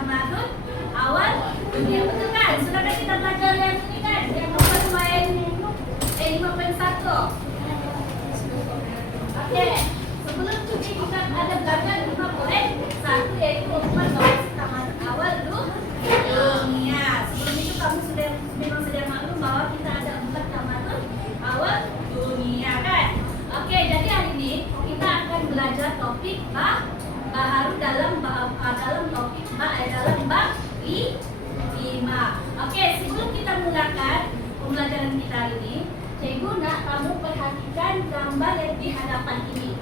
tamadun awal dunia. Betul kan? Sudah kan kita belajar yang ini kan? Yang nomor 5.1. Oke, sebelum cuti kita ada belajar 5.1 yaitu memperbaiki tamadun awal dunia. Sebelum itu kamu memang sudah maklum bahwa kita ada 4 tamadun awal dunia kan? Oke, jadi hari ini kita akan belajar topik baru dalam topik dalam bab 5. Oke, sebelum kita mulakan pembelajaran kita hari ini, Cikgu nak kamu perhatikan gambar yang di hadapan ini.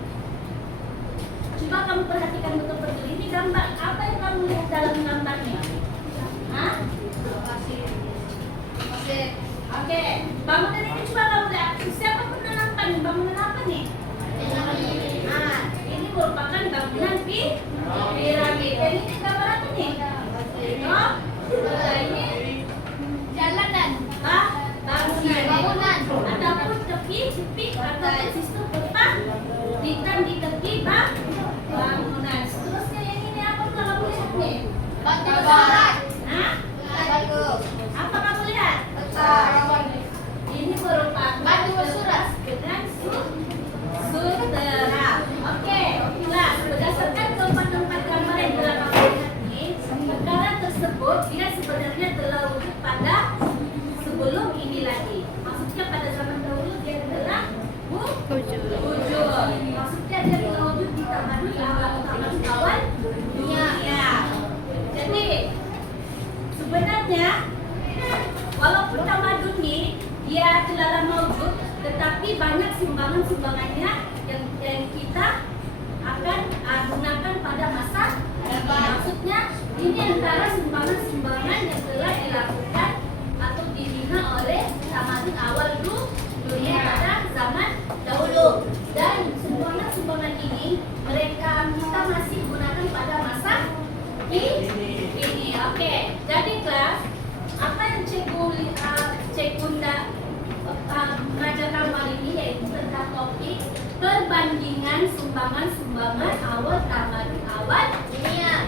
Coba kamu perhatikan betul-betul, ini gambar apa yang kamu lihat dalam gambarnya? Hah? Oke, bangunan ini coba kamu lihat. Siapa pernah nampak nih? Bangunan apa nih? Ini merupakan bangunan piramid. Dan ini gambar apa nih? Ini jalanan. Bangunan. Ataupun tepi ataupun sistem tempat hitam di tepi bangunan. Seterusnya yang ini apa kamu lihat nih? Batu besar. Apa kamu lihat? Ini merupakan batu bersurat dengan sutera. Oke, kelas berdasarkan tempat-tempat gambar yang telah kamu lihat ini, perkara tersebut dia sebenarnya telah wujud pada sebelum ini lagi. Maksudnya pada zaman dahulu dia telah wujud. Maksudnya dia telah wujud di tamadun awal dunia. Jadi sebenarnya walaupun tamadun ini dia telah lama wujud, tetapi banyak sumbangan-sumbangannya yang kita akan gunakan pada masa depan. Maksudnya ini antara sumbangan-sumbangan yang telah dilakukan atau dibina oleh tamadun awal dunia pada zaman dahulu. Dan sumbangan-sumbangan ini kita masih gunakan pada masa ini. Oke, jadi kelas, apa yang cikgu mengajar kamu hari ini yaitu tentang topik perbandingan sumbangan-sumbangan awal tamadun awal dunia.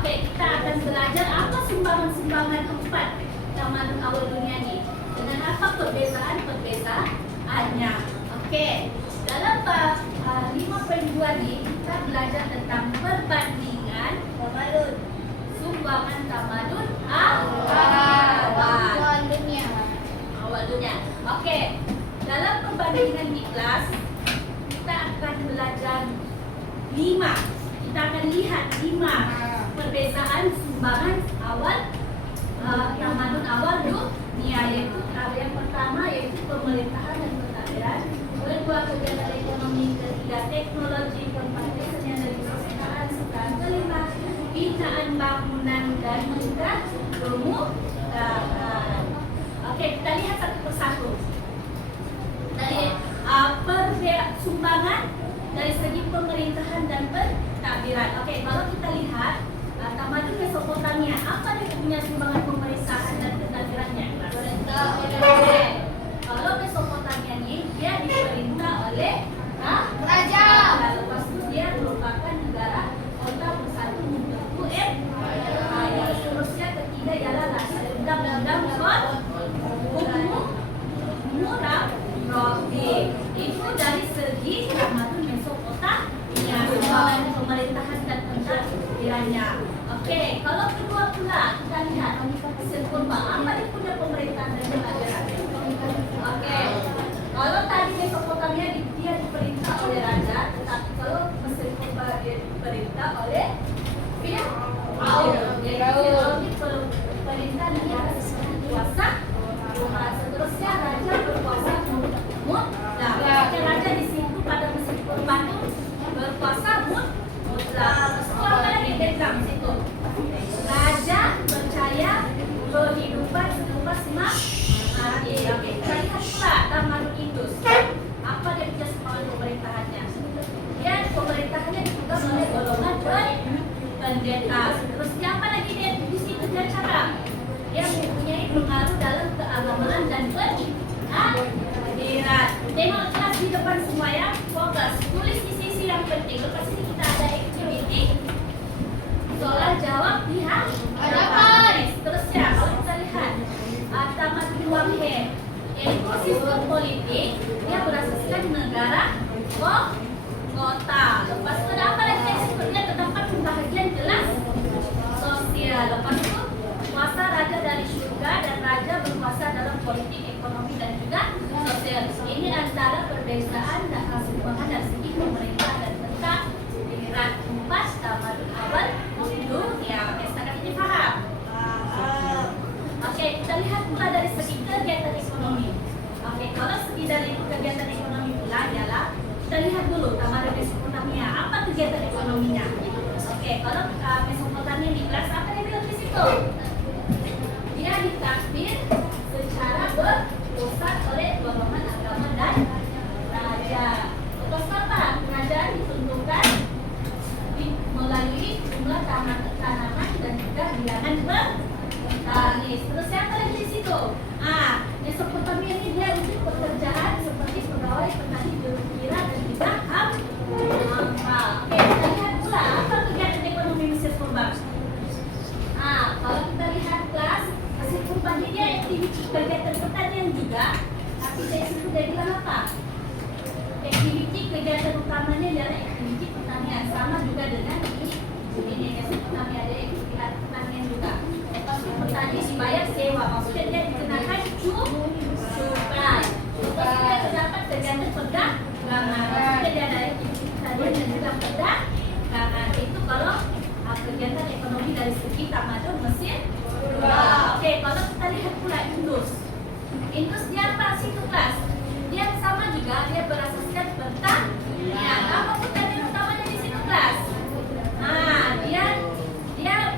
Oke, kita akan belajar apa sumbangan-sumbangan 4 tamadun awal dunia ini. Dengan apa perbezaannya. Oke, dalam bab 5.2 ini kita belajar tentang perbandingan sumbangan tamadun awal dunia. Oke, dalam perbandingan di kelas kita akan belajar 5. Kita akan lihat 5 perbezaan sumbangan awal tamadun awal dunia, yaitu yang pertama yaitu pemerintahan dan pentadbiran, kedua kegiatan ekonomi, ketiga teknologi, keempat kesenian dan kesejahteraan, serta kelima binaan bangunan dan juga pemudahan. Oke, kita lihat satu persatu. Dari sumbangan dari segi pemerintahan dan pentadbiran. Oke, kalau kita lihat tamadun Mesopotamia, apa dia punya sumbangan pemerintahan dan pentadbirannya? Oke, kalau Mesopotamia ini dia diperintah oleh raja. Lepas itu dia merupakan negara kota bersatu membentuk empire. Seterusnya ketiga ialah undang-undang Hammurabi. Itu dari segi tamadun Mesopotamia, sumbangan pemerintahan dan pentadbirannya. Oke, kalau kedua pula kita lihat Mesir Purba, apa dia punya pemerintahan dan pentadbiran? Oke, kalau tadi Mesopotamia dia diperintah oleh raja, tetapi kalau Mesir Purba dia diperintah oleh Firaun. Jadi perintah dia kuasa. Seterusnya raja berkuasa mutlak. Raja di situ pada Mesir Purba berkuasa mutlak. Setelah apa lagi dalam situ? Raja percaya kehidupan selepas mati. Oke, kita lihat pula tamadun Indus. Apa dia punya sumbangan pemerintahannya? Dia pemerintahannya dipegang oleh golongan pendeta. Seterusnya Yaitu sistem politik yang berasaskan negara kota. Lepas itu ada apa lagi yang sebutnya terdapat pembahagian kelas sosial. Lepas itu kuasa raja dari surga dan raja berkuasa dalam politik, ekonomi dan juga sosial. Ini antara perbezaan dan keseimbangan dari segi pemerintah dan tentang pikiran empat tamadun awal dunia. Oke, setakat ini paham? Oke, kita lihat pula dari segi kegiatan ekonomi. Oke, kalau segi dari kegiatan ekonomi pula ialah kita lihat dulu tamadun Mesopotamia. Apa kegiatan ekonominya? Oke, kalau Mesopotamia di kelas apa yang bilang di situ? Dia ditakdir secara berpusat oleh golongan agama dan raja. Lepas apa? Kerajaan ditentukan melalui jumlah tanaman dan juga bilangan bertani. Terus siapa lagi di situ? Mesopotamia ini dia untuk pekerjaan seperti pegawai, petani, juru kira dan juga hamba. Oke, kita lihat pula apa kegiatan ekonomi Mesir purba. Kalau kita lihat kelas Mesir purba ini dia aktiviti kegiatan pertanian juga, tapi dari situ dia bilang apa? Aktiviti kegiatan utamanya adalah aktiviti pertanian, sama juga dengan ini Mesopotamia ada aktiviti pertanian juga. Lepas itu petani dibayar sewa, maksudnya dia dikenakan cukai. Lepas itu dia terdapat kegiatan perdagangan, maksudnya dia ada aktiviti pertanian dan juga perdagangan. Itu kalau kegiatan ekonomi dari segi tamadun Mesir. Oke, kalau kita lihat pula Indus. Indus dia apa sih itu kelas? Dia sama juga, dia berasaskan pertanian. Apa pertanian utamanya di situ kelas? Dia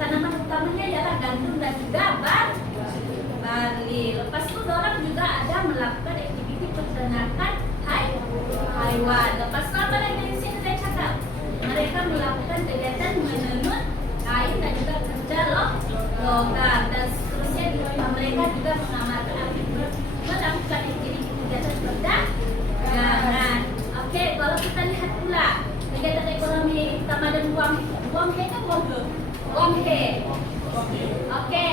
tanaman utamanya adalah gandum dan juga barley. Lepas itu orang juga ada melakukan aktiviti peternakan haiwan. Lepas itu apa lagi di sini saya catat? Mereka melakukan kegiatan menenun kain dan juga kerja logam dan seterusnya. Mereka juga melakukan aktiviti kegiatan perdagangan. Oke, kalau kita lihat pula kegiatan ekonomi tamadun Wanghe kan Wanghe. Oke,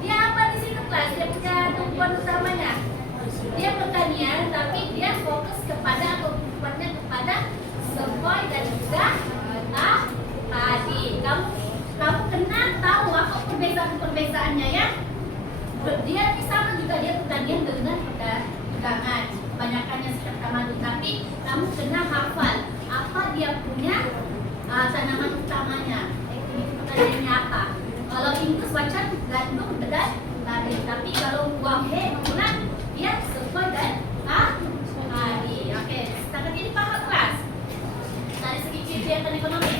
dia apa di situ kelas? Dia punya tumpuan utamanya. Dia pertanian, tapi dia fokus kepada atau tumpuannya kepada sepoi dan juga padi. Kamu kenal tahu apa perbedaan-perbedaannya ya? Dia sama juga dia pertanian dengan perdagangan. Kebanyakannya seperti tamadun, tapi kamu kena hafal apa dia punya tanaman utamanya. Aktiviti pertaniannya apa? Kalau Indus macam gandum dan padi, tapi kalau Wanghe mengulang dia sepoi dan padi. Oke, setakat ini paham kelas? Dari segi kegiatan ekonomi.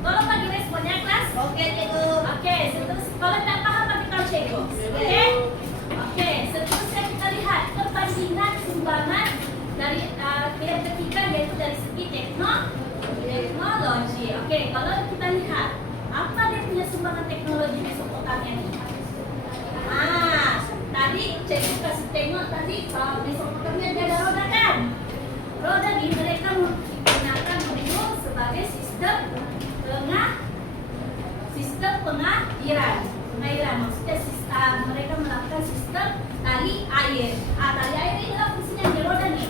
Tolong bagi responnya kelas. Oke, cikgu. Oke, seterusnya kalau tidak paham bagi tahu cikgu. Oke, seterusnya kita lihat perbandingan sumbangan dari pihak ketiga yaitu dari segi teknologi. Oke, kalau kita lihat apa dia punya sumbangan teknologi Mesopotamia ini? Tadi cikgu kasih tengok tadi Mesopotamia dia ada roda kan? Roda ini mereka menggunakan sebagai sistem pengairan. Maksudnya mereka melakukan sistem tali air. Tali air ini adalah fungsinya di roda nih.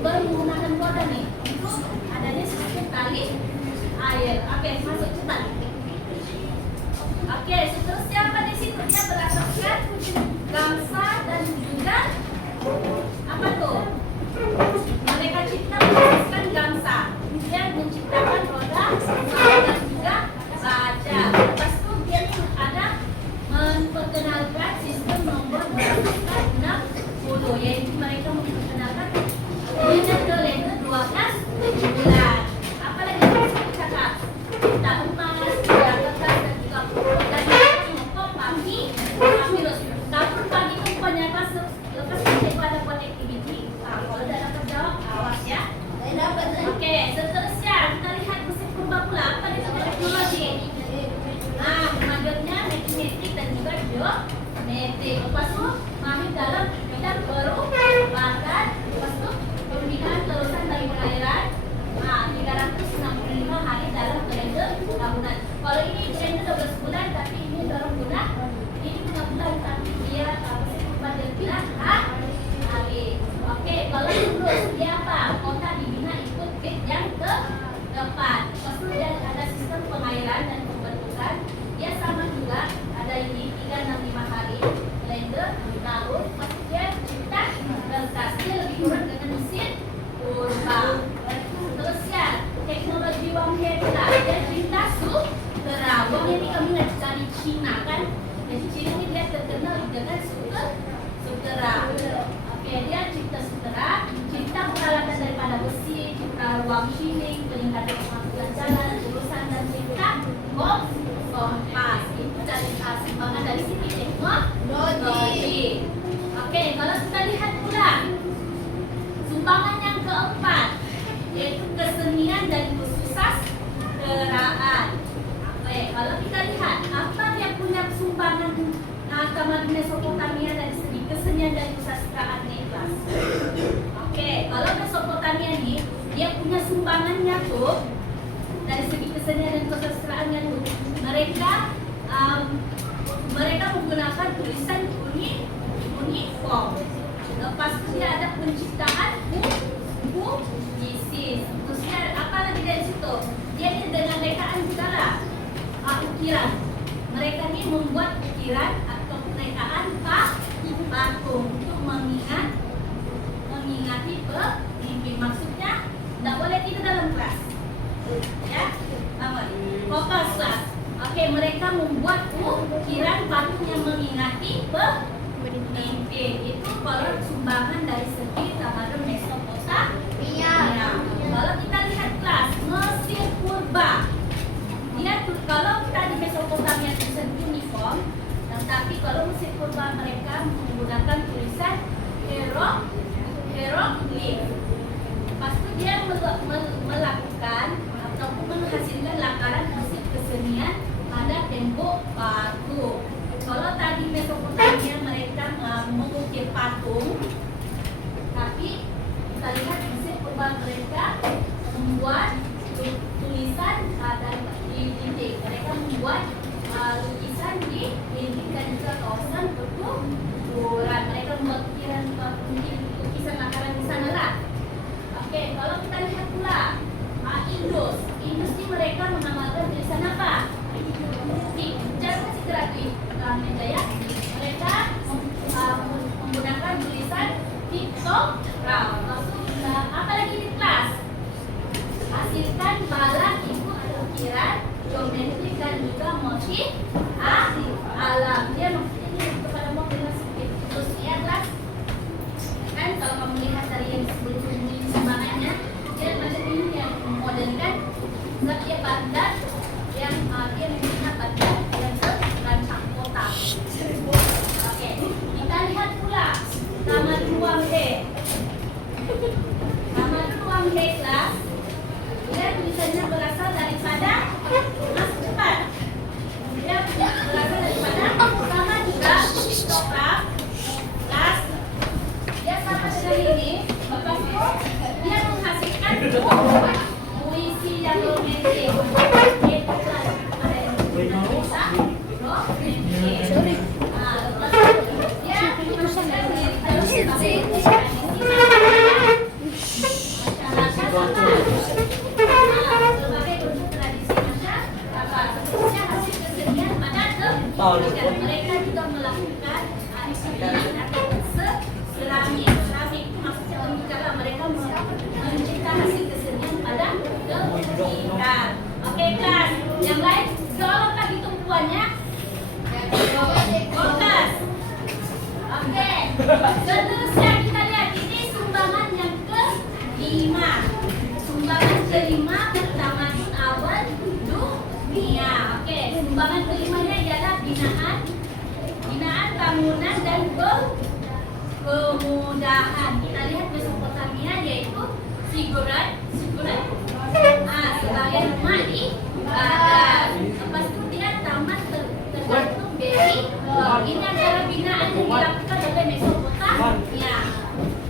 Menggunakan roda nih untuk adanya sistem tali air. Oke, masuk cepat. Oke, seterusnya apa di situ? Dia berasaskan gamsa dan juga apa tuh? Mereka cipta berasaskan gamsa. Dia menciptakan roda dan juga baja. Lepas itu dia ada memperkenalkan sistem nomor berasaskan 60, yaitu mereka memperkenalkan kalender 12 bulan. Apa lagi yang bisa dicatat? Kita emas, kita kertas dan juga pupuk dan pupuk pagi, papirus. Kapur pagi itu kebanyakan lepas itu ada buat aktiviti. Kalau tidak dapat jawab, awas ya. Oke, seterusnya kita lihat Mesir purba pula. Apa dia punya teknologi? Kemajuannya metrik dan juga geometrik. Lepas itu mahir dalam bidang perubahan. Lepas itu pembinaan kelulusan dari pengairan 365 hari dalam kalender tahunan. Kalau ini kalender 12 bulan, tapi ini dalam bulan. Ini bukan bulan, tapi dia Mesir purba dia bilang kami dari Cina kan. Jadi Cina ini dia terkenal dengan sutera. Oke, dia cipta sutera, cipta peralatan daripada besi, cipta ruang shilling, peningkatan kemampuan jalan, urusan dan cipta kompas. Itu dari sumbangan dari segi teknologi. Oke, kalau kita lihat pula sumbangan yang keempat, yaitu kesenian dan kesusastraan. Oke, kalau kita lihat apa dia punya sumbangan Taman Mesopotamia dari segi kesenian dan kesusastraan nih kelas. Oke, kalau Mesopotamia nih dia punya sumbangannya tuh dari segi kesenian dan kesusastraannya tuh mereka menggunakan tulisan uniform. Lepas itu dia ada penciptaan puisi. Terusnya apa lagi dari situ? Dia ini dengan rekaan segala ukiran. Mereka ini membuat ukiran atau rekaan patung untuk mengingati pemimpin. Maksudnya tidak boleh tidur dalam kelas. Ya, fokus kelas. Oke, mereka membuat ukiran patung yang mengingati pemimpin. Itu kalau sumbangan dari segi tamadun Mesopotamia. Kalau kita lihat kelas Mesir purba, dia kalau kita di Mesopotamia tulisan uniform, tetapi kalau Mesir purba mereka menggunakan tulisan hieroglif. Lepas itu dia melakukan ataupun menghasilkan lakaran musik kesenian pada tembok batu. Kalau tadi Mesopotamia mereka mengukir patung, tapi kita lihat Mesir purba mereka membuat tulisan di dinding. Mereka membuat lukisan di dinding dan juga kawasan perkuburan. Mereka membuat lukisan lakaran di sana lah. Oke, kalau kita lihat pula Indus ini mereka mengamalkan tulisan apa? Jangan kasih gratis meja ya. Mereka menggunakan tulisan pictogram. Maksud apa lagi di kelas? Hasilkan balan ikut ukiran, geometri dan juga motif alam. Dia maksudnya kepada mobil terus ya kelas. Kan kalau kamu lihat dari yang sebelum sumbangannya, dia macam ini yang modern kan. Dia bandar yang dia mempunyai bandar yang terancang kota. Oke, kita lihat pula Taman Ruang D. Taman Ruang D kelas. Dia tulisannya berasal daripada cepat. Dia berasal daripada sama juga pictogram kelas. Dia sama dengan ini. Lepas itu dia menghasilkan puisi yang romantis. Itu kelas ada yang bisa romantis. Lepas itu dia menghasilkan mereka juga melakukan seramik. Seramik itu maksudnya pembicaraan. Mereka mencipta hasil kesenian pada kemudian. Oke kelas, yang lain tolong lagi tumpuannya. Fokus. Oke, seterusnya kita lihat ini sumbangan yang kelima. Sumbangan kelima bertamadun awal dunia. Oke, sumbangan kelimanya ialah binaan bangunan dan kemudahan. Kita lihat Mesopotamia yaitu sigurat sebagai rumah ibadah. Lepas itu dia taman tergantung dari ini adalah binaan yang dilakukan oleh Mesopotamia.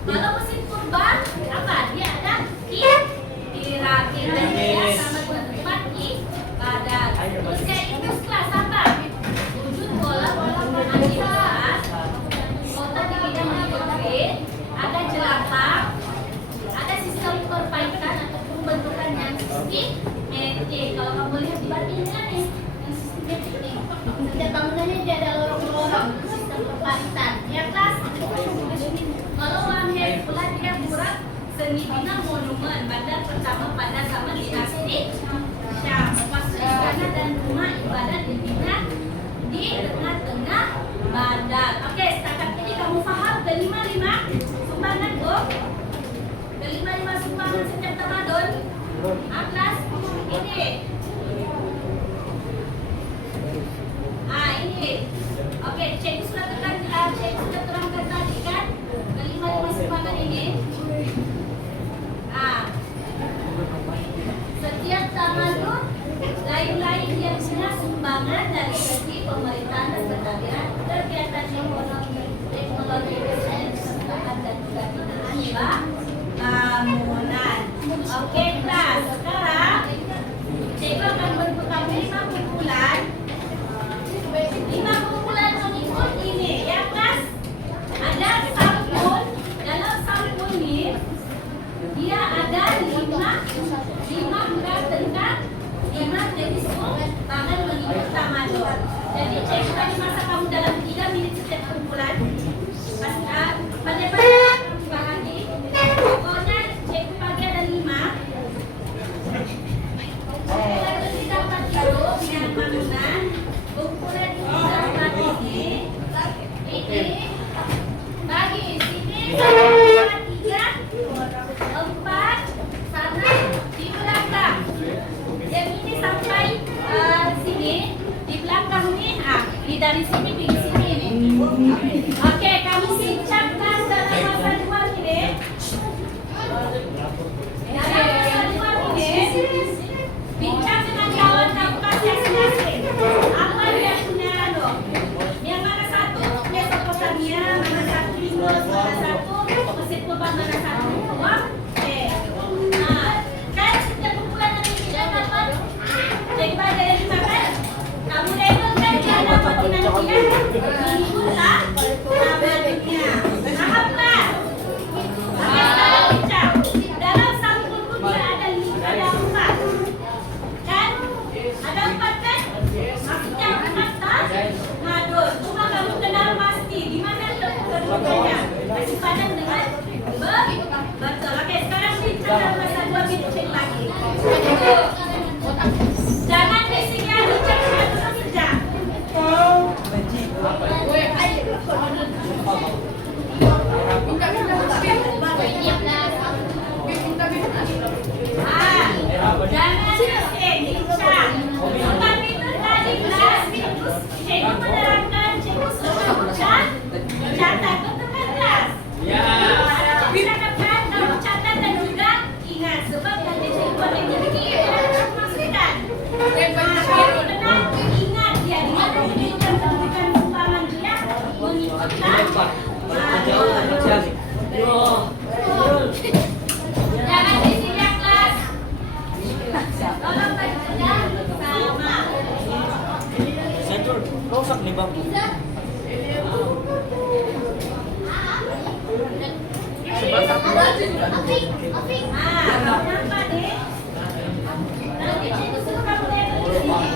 Kalau Mesir purba apa? Dia ada piramid dan dia sama dengan tempat ibadah. Terus kayak itu kelas apa? Wujud bola-bola pengadilan, kota di bidang geometri, ada jelantah, ada sistem perbaikan atau pembentukan yang sistematik. Kalau kamu lihat di bagiannya nih, yang sistematik nih. Setiap bangunannya dia ada lorong-lorong, sistem perbaikan. Ya kelas. Kalau perkembangan dari segi pemerintahan dan pentadbiran, kegiatan ekonomi, teknologi, sains, kesehatan dan juga binaan bangunan. Oke, kelas. Sekarang cikgu akan berpegang 5 kumpulan. 5 kumpulan mengikut ini ya, kelas. Ada sampul. Dalam sampul ini dia ada 5 berat tentang 5 jenis pangan mengikut tamadun. Jadi cikgu tadi masa kamu dalam 3 minit setiap kumpulan. Pandai-pandai kamu bahagi. Pokoknya cikgu bagi ada 5. Kumpulan ini dapat itu bidang bangunan. Kumpulan ini dapat ini bagi sini 3, 4 sana di belakang. Yang ini sampai sini di belakang nih, dari sini pergi sini nih. Oke, kamu siapkan dalam masa 2 menit. Dalam masa 2 menit, bincang dengan kawan kamu masing-masing. Apa dia punya dong? Yang mana satu Mesopotamia, mana satu Indus, mana satu Mesir Purba, mana satu Oke. Nah, kan setiap kumpulan nanti tidak dapat. Jadi pada yang dimakan, kamu label kan dia dapat nanti ya. Minggu tak tamadunnya. Paham tak? Oke, sekarang bincang. Dalam sampul pun dia ada 4. Kan? Ada 4 kan? Maksudnya 4 tak? Madun. Cuma kamu kenal pasti. Di mana kedudukannya? Masih padan dengan betul. Oke, sekarang bincang dalam masa 2 minit lagi. Jangan bisinya bincang satu bincang. Jangan bincang. Sebab itu tadi kelas cikgu menerangkan, cikgu suruh kamu catat, betul kan kelas? Ada bisa dapat kamu catat dan juga ingat. Sebab nanti cikgu akan jadi kamu masukkan. Kalau benar ingat dia di mana menunjukkan sumbangan dia mengikutkan. Jangan di sini ya kelas. Tolong baca sama. Rusak nih bang. Kenapa deh? Nanti cikgu suruh kamu label di sini.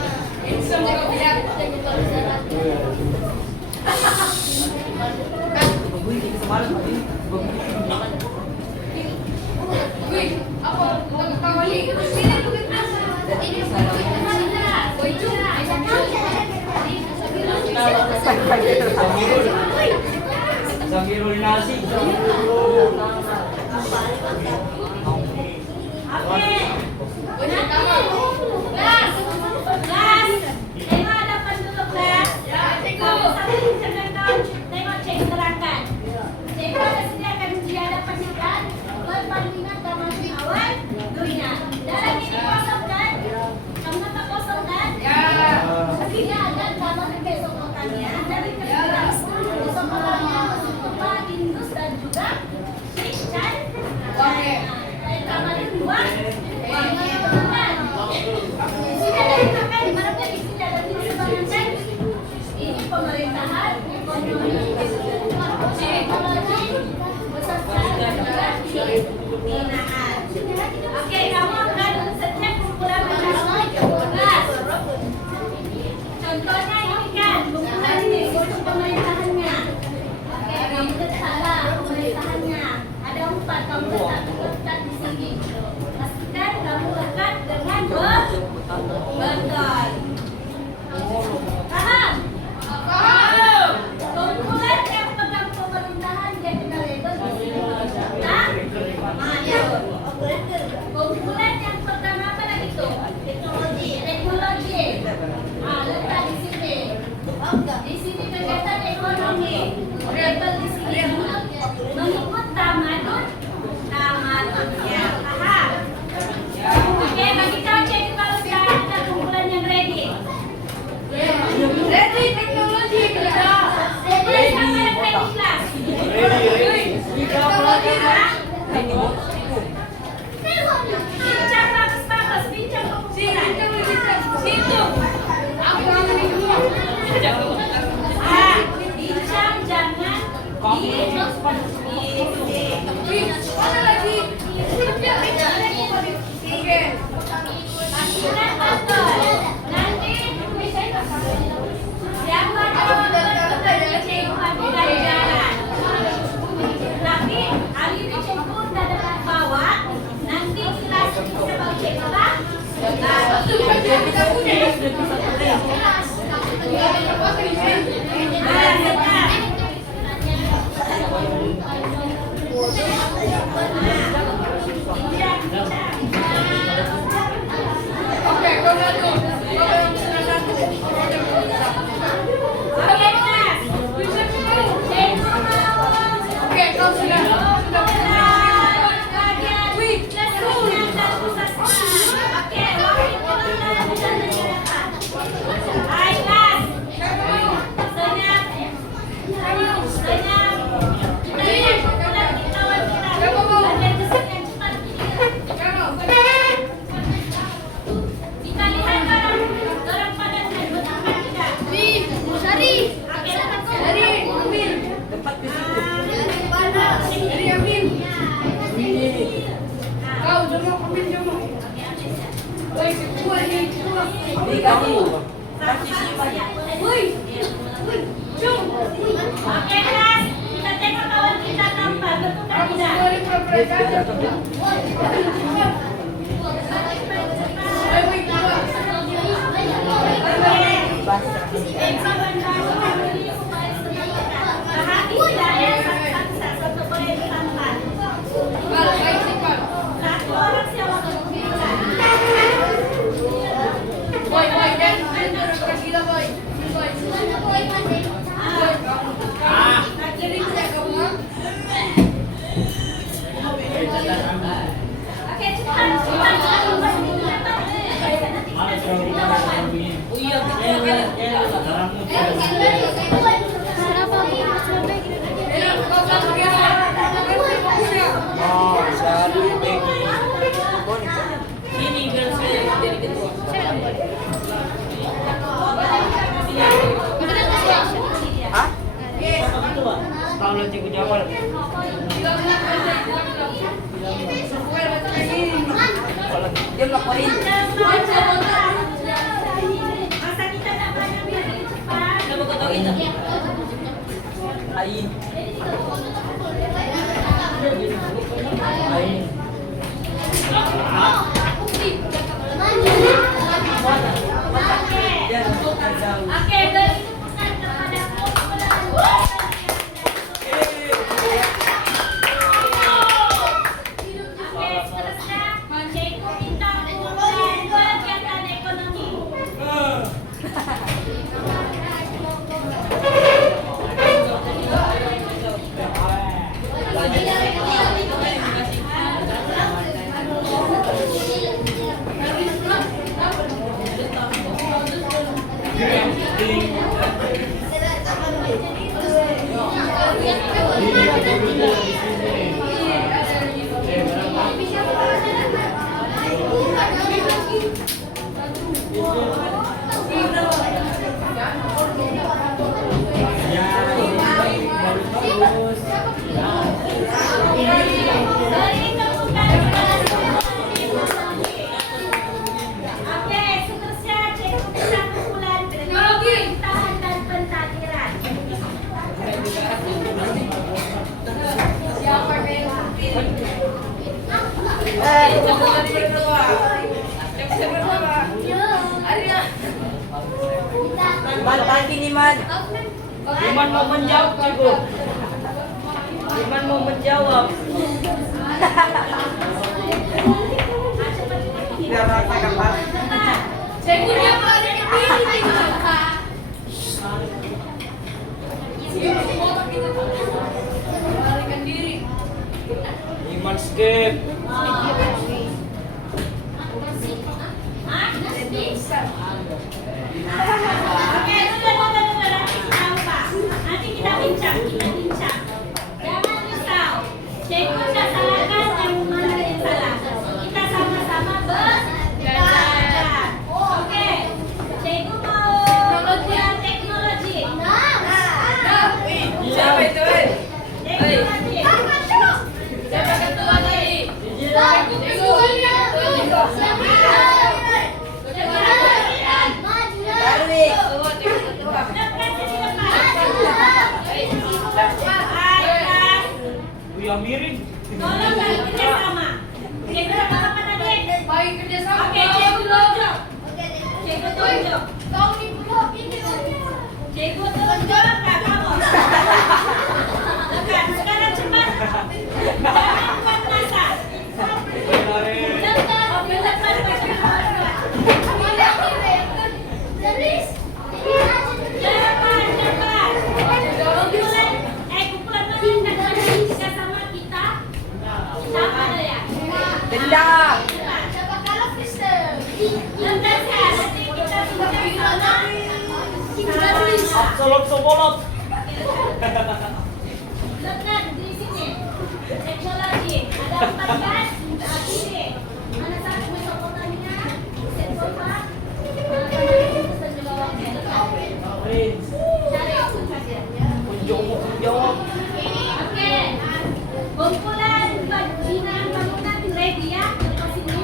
Zangirul nasi. Oke. Kelas. Tengok hadapan dulu kelas. Kamu sambil bincang tengok cikgu terangkan. Cikgu ada sediakan di hadapan kita perbandingan tamadun awal dunia. Dalam ini kosong kan? Kamu nampak kosong kan? Dia ada tamadun Mesopotamia dari negara Mesopotamia, Mesir Purba, Indus dan juga Kristen. Tamadun 2. Di sini ada dimakan, di mana di sini ada disebarkan kan? Ini pemerintahan, ekonomi, teknologi, beserta juga binaan. Oke, kamu akan setiap kumpulan kelas. Contohnya ini kan, kumpulan ini untuk pemerintahannya. Oke, kamu salah pemerintahannya. Ada 4, kamu letak di sini. Pastikan kamu letak dengan betul. Paham? Kumpulan yang pegang pemerintahan dia kena label di sini. Kumpulan yang pegang apa lagi tuh? Teknologi. Letak di sini. Di sini kegiatan ekonomi. Label di sini. Mengikut tamadun. Bincang jangan Mana lagi? Oke. Sudah betul. Nanti siapa yang kecewa bukan jalan. Tapi Ali Cikgu udah dekat bawah. Nanti kelas bisa bawa cikgu lah. Kita punya. Oke, kau satu. Oke, kau sudah. Oke kelas, kita tengok kawan kita nampak betul kan tidak? Kalau cikgu jawab. Dia laporin. Masa kita tak banyak biar cepat. Kenapa kau tahu itu? Ain. Ain. Oke, beri dukungan kepada kumpulan. Oke, seterusnya cikgu minta kumpulan kegiatan ekonomi. Oke, seterusnya cikgu minta kumpulan pemerintahan dan pentadbiran. Man pagi ni Man. Iman mau menjawab cikgu. Iman mau menjawab. Biar rasa kapan. Cikgu dia berada di sini. Melarikan diri. Iman skip. Oke, tunggu, nanti tahu Pak. Nanti kita bincang. Jangan risau. Cikgu tidak salahkan dan mana yang salah. Kita sama-sama belajar. Oke, cikgu mau ujian teknologi. miring. Tolong bagi kerjasama. Kita apa tadi? Baik kerjasama. Oke, cikgu tunjuk. Cikgu tunjuk. Kau ni pula ini. Cikgu tunjuk kak kamu. Dekat. Sekarang cepat. Jangan buat masa. Lepas. Oke, lepas. Kumpulan mana nak kerja sama kita? Siapa ada ya? Benda. Siapa kalau Kristen? Lepas ya, nanti kita bincang sama. Absolut sobolot. Lepas di sini. Teknologi. Ada 14. Ini. Mana satu Mesopotamia? Setsopa. Jawab. Oke. Kumpulan binaan bangunan ready ya. Lepas ini.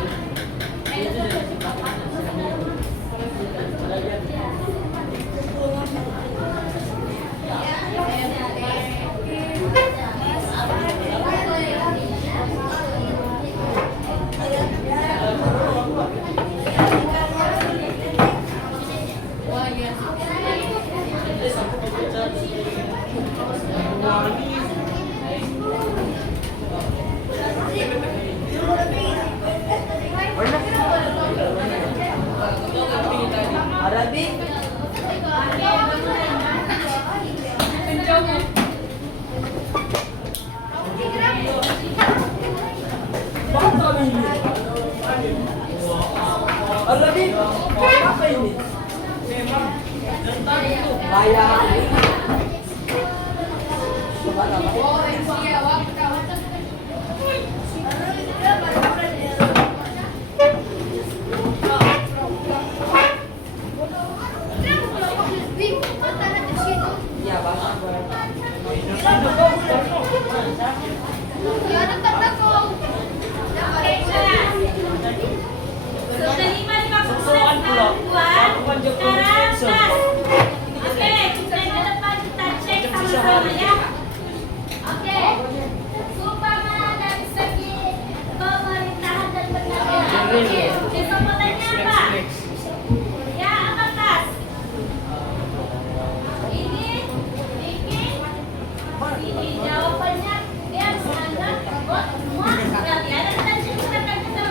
Arabi. Penjauh. Arabi. Apa ini? Memang tentang itu. Bayar. Oh, iya, waktu. Iya, Bang. Sekarang kelas. Oke, kita ke depan kita cek sama-sama ya. Oke. Supaya dari segi pemerintahan dan pendampingan. Kesempatannya apa? Ya, apa tas? Ini. Ini jawabannya dia standar. Oh, semua. Berarti ada kita ceritakan kita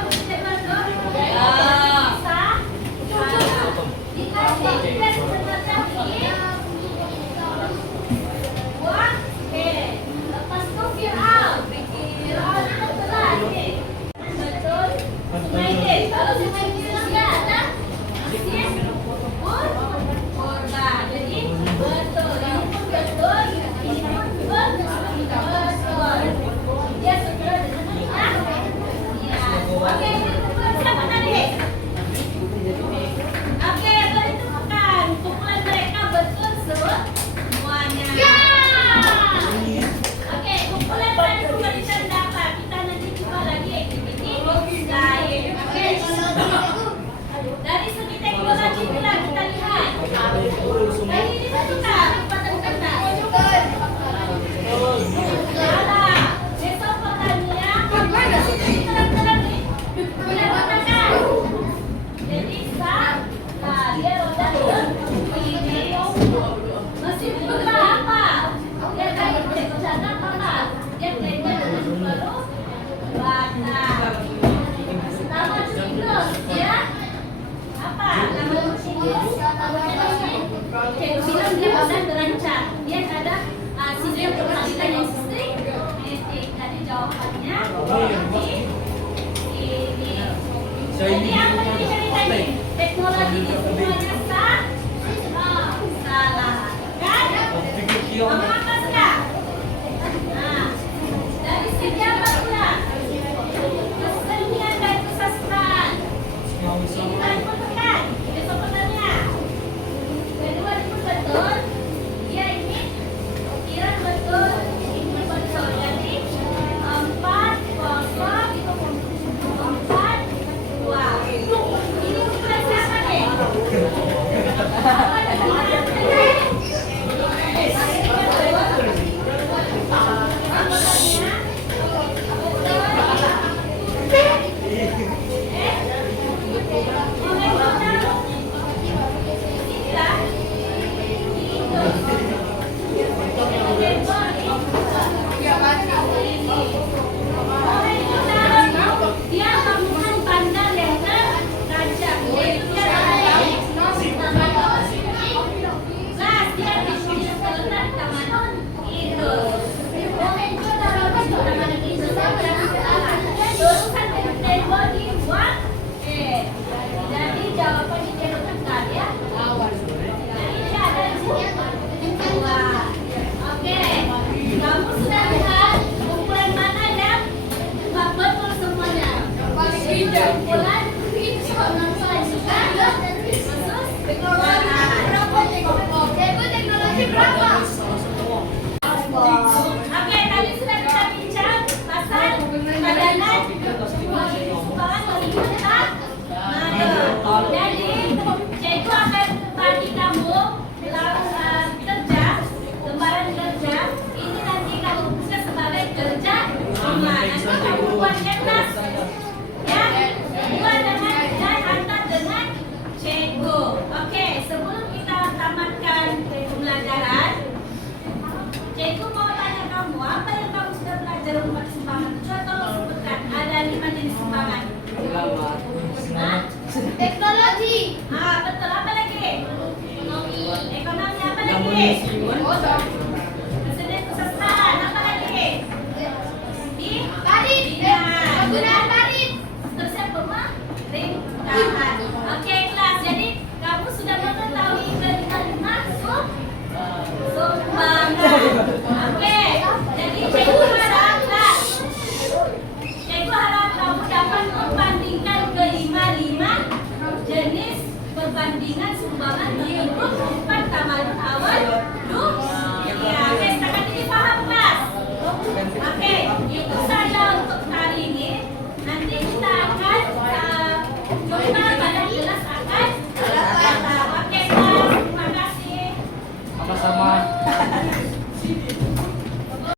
Jadi apa ini ceritanya? Teknologi di semuanya sah? Salah. Kan? Kamu apa sudah? Nah, dari segi apa pula? Kesenian dan kesastraan. Ini pun bukan. Kesempatannya. Kedua pun betul. Ya ini kira betul. Ini betul. Jadi 4-0 itu 4-2. Ini ukuran siapa nih? Apa nih? Teknologi. Ah, betul. Apa lagi? Ekonomi. Ekonomi apa Yang lagi? musiman. Kosong. Kesenian kesusastraan apa lagi? Di Parit. Bidang. Penggunaan parit. Terus yang pemerintahan.